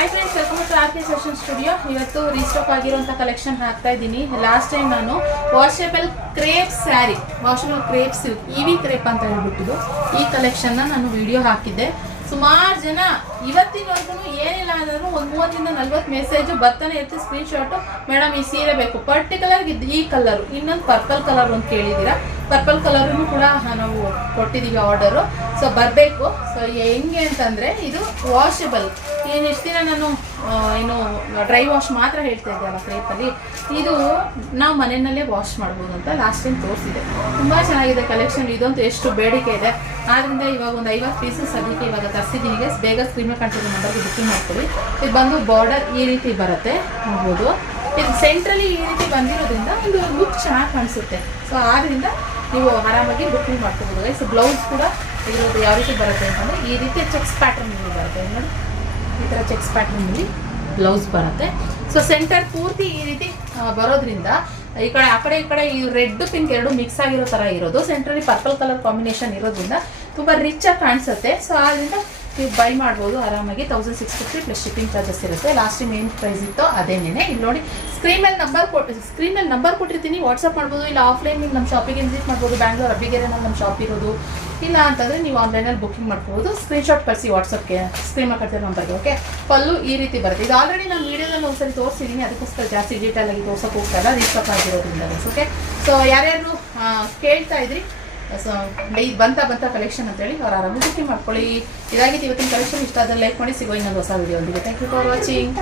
Hi friends, welcome to RK fashion studio. ಇವತ್ತು restock ಆಗಿರುವಂಥ collection ಹಾಕ್ತಾ ಇದ್ದೀನಿ. ಲಾಸ್ಟ್ ಟೈಮ್ ನಾನು washable crepe sari, washable crepe silk, ಇವಿ ಕ್ರೇಪ್ ಅಂತ ಹೇಳ್ಬಿಟ್ಟಿದ್ದು ಈ ಕಲೆಕ್ಷನ್ನ ನಾನು ವಿಡಿಯೋ ಹಾಕಿದ್ದೆ. ಸುಮಾರು ಜನ ಇವತ್ತಿನವರೆಗೂ ಏನಿಲ್ಲ ಅಂದ್ರೂ ಒಂದು 30 ಇಂದ 40 ಮೆಸೇಜ್ ಬರ್ತಾನೆ ಇರುತ್ತೆ. ಸ್ಕ್ರೀನ್ ಶಾಟು, ಮೇಡಮ್ ಈ ಸೀರೆ ಬೇಕು, ಪರ್ಟಿಕ್ಯುಲರ್ ಈ ಕಲರು, ಇನ್ನೊಂದು ಪರ್ಪಲ್ ಕಲರ್ ಅಂತ ಕೇಳಿದ್ದೀರಾ. ಪರ್ಪಲ್ ಕಲರ್ನು ಕೂಡ ನಾವು ಕೊಟ್ಟಿದ್ದೀವಿ ಆರ್ಡರು. ಸೊ ಬರಬೇಕು. ಸೊ ಹೆಂಗೆ ಅಂತಂದರೆ ಇದು ವಾಷಬಲ್. ಇಷ್ಟು ದಿನ ನಾನು ಏನು ಡ್ರೈ ವಾಶ್ ಮಾತ್ರ ಹೇಳ್ತಾ ಇದ್ದೆ ಅಲ್ಲ ಕ್ರೇಪಲ್ಲಿ, ಇದು ನಾವು ಮನೆಯಲ್ಲೇ ವಾಶ್ ಮಾಡ್ಬೋದು ಅಂತ ಲಾಸ್ಟ್ ಟೈಮ್ ತೋರಿಸಿದೆ. ತುಂಬ ಚೆನ್ನಾಗಿದೆ ಕಲೆಕ್ಷನ್. ಇದಂತೂ ಎಷ್ಟು ಬೇಡಿಕೆ ಇದೆ. ಆದ್ದರಿಂದ ಇವಾಗ ಒಂದು 50 ಪೀಸಸ್ ಅದಕ್ಕೆ ಇವಾಗ ತರಿಸಿದ್ದೀನಿ. ಬೇಗ ಸ್ಕ್ರೀನ್ ಕಂಟ್ರೋಲ್ ನಂಬರ್ಗೆ ಬುಕ್ಕಿಂಗ್ ಮಾಡ್ಕೊಳ್ಳಿ. ಇದು ಬಂದು ಬಾರ್ಡರ್ ಈ ರೀತಿ ಬರುತ್ತೆ, ನೋಡ್ಬೋದು. ಇದು ಸೆಂಟ್ರಲ್ಲಿ ಈ ರೀತಿ ಬಂದಿರೋದ್ರಿಂದ ಒಂದು ಲುಕ್ ಚೆನ್ನಾಗಿ ಕಾಣಿಸುತ್ತೆ. ಸೊ ಆದ್ದರಿಂದ ನೀವು ಆರಾಮಾಗಿ ಬುಕ್ಕಿಂಗ್ ಮಾಡ್ಕೋಬೋದು. ಸೊ ಬ್ಲೌಸ್ ಕೂಡ ಇರೋದು ಯಾವ ರೀತಿ ಬರುತ್ತೆ ಅಂತಂದರೆ ಈ ರೀತಿ ಚೆಕ್ಸ್ ಪ್ಯಾಟರ್ನಲ್ಲಿ ಬರುತ್ತೆ. ನೋಡಿ, ಈ ಥರ ಚೆಕ್ಸ್ ಪ್ಯಾಟರ್ನಲ್ಲಿ ಬ್ಲೌಸ್ ಬರುತ್ತೆ. ಸೊ ಸೆಂಟರ್ ಪೂರ್ತಿ ಈ ರೀತಿ ಬರೋದ್ರಿಂದ ಈ ಕಡೆ ಆ ಕಡೆ ಈ ಕಡೆ ಈ ರೆಡ್ ಪಿಂಕ್ ಎರಡು ಮಿಕ್ಸ್ ಆಗಿರೋ ಥರ ಇರೋದು, ಸೆಂಟ್ರಲ್ಲಿ ಪರ್ಪಲ್ ಕಲರ್ ಕಾಂಬಿನೇಷನ್ ಇರೋದ್ರಿಂದ ತುಂಬ ರಿಚ್ ಆಗಿ ಕಾಣಿಸುತ್ತೆ. ಸೊ ಆದ್ದರಿಂದ ನೀವು ಬೈ ಮಾಡ್ಬೋದು ಆರಾಮಾಗಿ. 1650 ಪ್ಲಸ್ ಶಿಪ್ಪಿಂಗ್ ಚಾರ್ಜಸ್ ಇರುತ್ತೆ. ಲಾಸ್ಟ್ ಟೈಮ್ ಏನು ಪ್ರೈಸ್ ಇತ್ತೋ ಅದೇನೇ. ಇಲ್ಲಿ ನೋಡಿ, ಸ್ಕ್ರೀನ್ ಮೇಲೆ ನಂಬರ್ ಕೊಟ್ಟಿರ್ತೀನಿ, ವಾಟ್ಸಪ್ ಮಾಡ್ಬೋದು. ಇಲ್ಲ ಆಫ್ಲೈನ್ ನೀವು ನಮ್ಮ ಶಾಪಿಗೆ ವಿಸಿಟ್ ಮಾಡ್ಬೋದು. ಬ್ಯಾಂಗ್ಳೂರ್ ಅಬ್ಬಿಗೆರೆನಲ್ಲಿ ನಮ್ಮ ಶಾಪ್ ಇರೋದು. ಇಲ್ಲ ಅಂತಂದರೆ ನೀವು ಆನ್ಲೈನಲ್ಲಿ ಬುಕ್ಕಿಂಗ್ ಮಾಡ್ಬೋದು. ಸ್ಕ್ರೀನ್ಶಾಟ್ ಕಳಿಸಿ ವಾಟ್ಸಪ್ಗೆ, ಸ್ಕ್ರೀನ್ ಮಾಡ್ಕೊಳ್ತೀವಿ ನಂಬರ್ಗೆ. ಓಕೆ, ಪಲ್ಲು ಈ ರೀತಿ ಬರುತ್ತೆ. ಇದು ಆಲ್ರೆಡಿ ನಾನು ವೀಡಿಯೋದಲ್ಲಿ ಒಂದ್ಸರಿ ತೋರಿಸಿದ್ದೀನಿ, ಅದಕ್ಕೋಸ್ಕರ ಜಾಸ್ತಿ ಡೀಟೇಲ್ ಆಗಿ ತೋರ್ಸೋಕೆ ಹೋಗ್ತಾ ಇಲ್ಲ, ರೀಸ್ಟಾಕ್ ಆಗಿರೋದ್ರಿಂದ. ಓಕೆ, ಸೊ ಯಾರ್ಯಾರು ಕೇಳ್ತಾ ಇದ್ರಿ ಸೊ ಇದು ಬಂತ ಕಲೆಕ್ಷನ್ ಅಂತೇಳಿ ಅವ್ರು ಆರಾಮಾಗಿ ಬುಕ್ಕಿಂಗ್ ಮಾಡ್ಕೊಳ್ಳಿ. ಇದಾಗಿತ್ತು ಇವತ್ತಿನ ಕಲೆಕ್ಷನ್. ಇಷ್ಟ ಆದರೆ ಲೈಕ್ ಮಾಡಿ. ಸಿಗೋ ಇನ್ನೊಂದು ಹೊಸ ವೀಡಿಯೋ ಒಂದಿಗೆ. Thank you for watching.